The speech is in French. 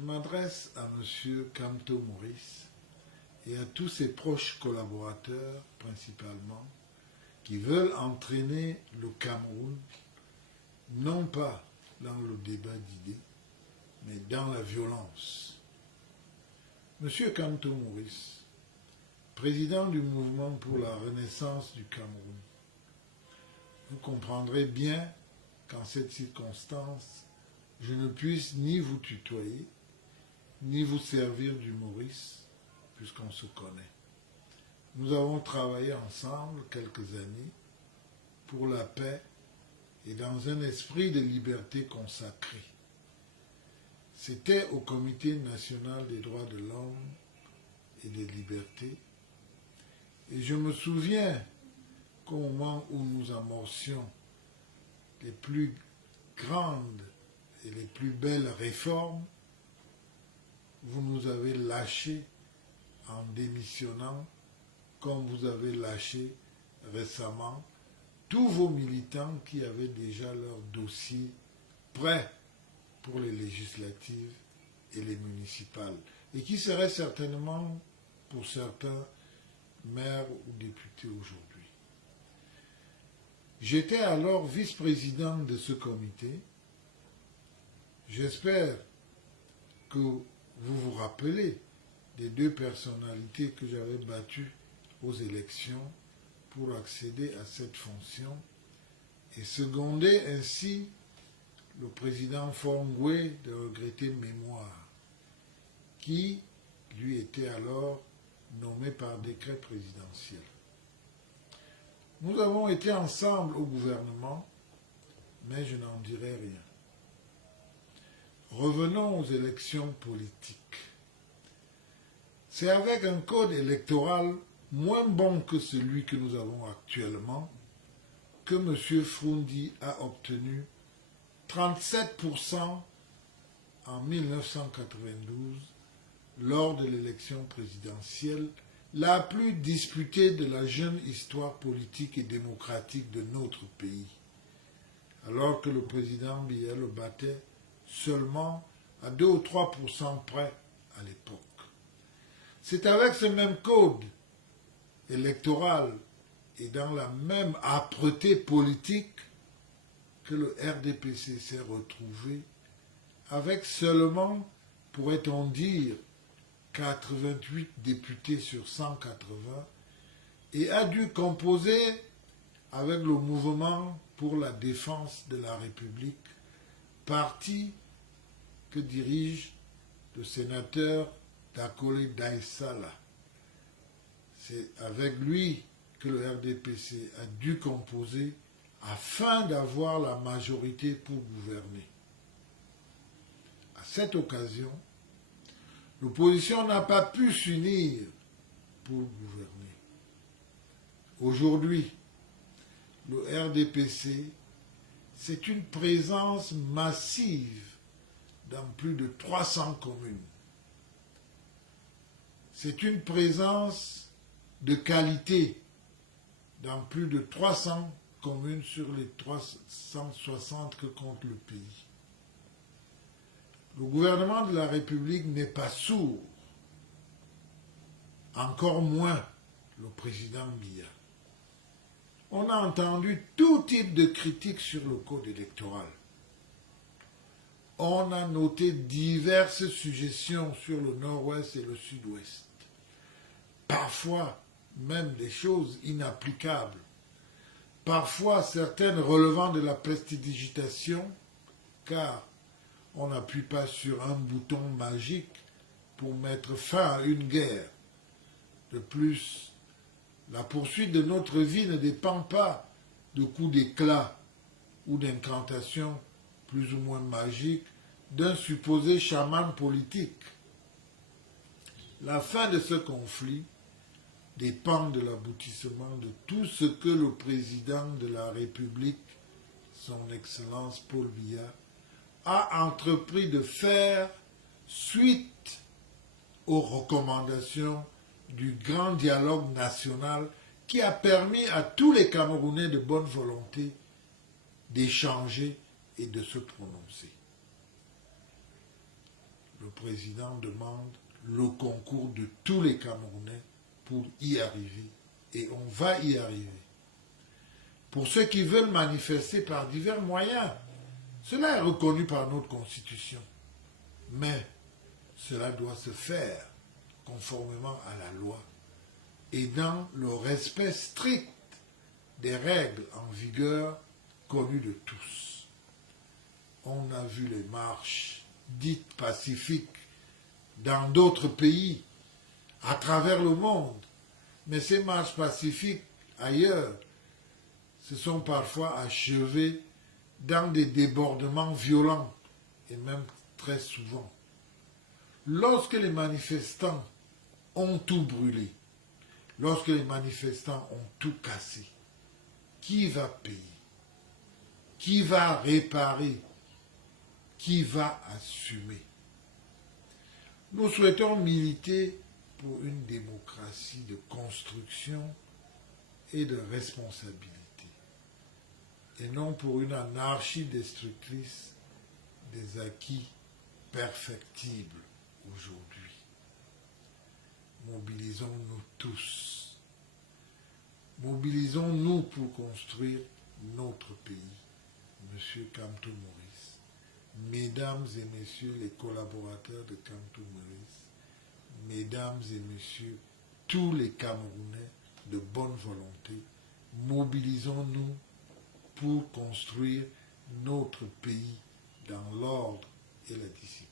Je m'adresse à M. Kamto Maurice et à tous ses proches collaborateurs, principalement, qui veulent entraîner le Cameroun, non pas dans le débat d'idées, mais dans la violence. M. Kamto Maurice, président du mouvement pour la renaissance du Cameroun, vous comprendrez bien qu'en cette circonstance, je ne puisse ni vous tutoyer, ni vous servir du Maurice, puisqu'on se connaît. Nous avons travaillé ensemble quelques années pour la paix et dans un esprit de liberté consacré. C'était au Comité national des droits de l'homme et des libertés, et je me souviens qu'au moment où nous amorcions les plus grandes et les plus belles réformes, vous nous avez lâchés en démissionnant, comme vous avez lâché récemment tous vos militants qui avaient déjà leur dossier prêt pour les législatives et les municipales, et qui seraient certainement, pour certains, maires ou députés aujourd'hui. J'étais alors vice-président de ce comité. J'espère que vous vous rappelez des deux personnalités que j'avais battues aux élections pour accéder à cette fonction et seconder ainsi le président Fongwe de regretter mémoire, qui lui était alors nommé par décret présidentiel. Nous avons été ensemble au gouvernement, mais je n'en dirai rien. Revenons aux élections politiques. C'est avec un code électoral moins bon que celui que nous avons actuellement que M. Froundi a obtenu 37% en 1992 lors de l'élection présidentielle la plus disputée de la jeune histoire politique et démocratique de notre pays, alors que le président Biya le battait seulement à 2 ou 3% près à l'époque. C'est avec ce même code électoral et dans la même âpreté politique que le RDPC s'est retrouvé avec seulement, pourrait-on dire, 88 députés sur 180 et a dû composer avec le mouvement pour la défense de la République, parti que dirige le sénateur Dakole Daïsala. C'est avec lui que le RDPC a dû composer afin d'avoir la majorité pour gouverner. À cette occasion, l'opposition n'a pas pu s'unir pour gouverner. Aujourd'hui, le RDPC, c'est une présence massive dans plus de 300 communes. C'est une présence de qualité dans plus de 300 communes sur les 360 que compte le pays. Le gouvernement de la République n'est pas sourd, encore moins le président Biya. On a entendu tout type de critiques sur le code électoral. On a noté diverses suggestions sur le nord-ouest et le sud-ouest. Parfois, même des choses inapplicables. Parfois, certaines relevant de la prestidigitation, car on n'appuie pas sur un bouton magique pour mettre fin à une guerre. De plus, la poursuite de notre vie ne dépend pas de coups d'éclat ou d'incantations plus ou moins magiques d'un supposé chaman politique. La fin de ce conflit dépend de l'aboutissement de tout ce que le président de la République, son Excellence Paul Biya, a entrepris de faire suite aux recommandations du grand dialogue national qui a permis à tous les Camerounais de bonne volonté d'échanger et de se prononcer. Le le président demande le concours de tous les Camerounais pour y arriver. Et on va y arriver. Pour ceux qui veulent manifester par divers moyens, cela est reconnu par notre Constitution. Mais cela doit se faire conformément à la loi et dans le respect strict des règles en vigueur connues de tous. On a vu les marches dites pacifiques dans d'autres pays, à travers le monde. Mais ces marches pacifiques ailleurs se sont parfois achevées dans des débordements violents, et même très souvent. Lorsque les manifestants ont tout brûlé, lorsque les manifestants ont tout cassé, qui va payer? Qui va réparer? Qui va assumer? Nous souhaitons militer pour une démocratie de construction et de responsabilité, et non pour une anarchie destructrice des acquis perfectibles aujourd'hui. Mobilisons-nous tous. Mobilisons-nous pour construire notre pays. Monsieur Kamto Maurice, mesdames et messieurs les collaborateurs de Kamto Maurice, mesdames et messieurs tous les Camerounais de bonne volonté, mobilisons-nous pour construire notre pays dans l'ordre et la discipline.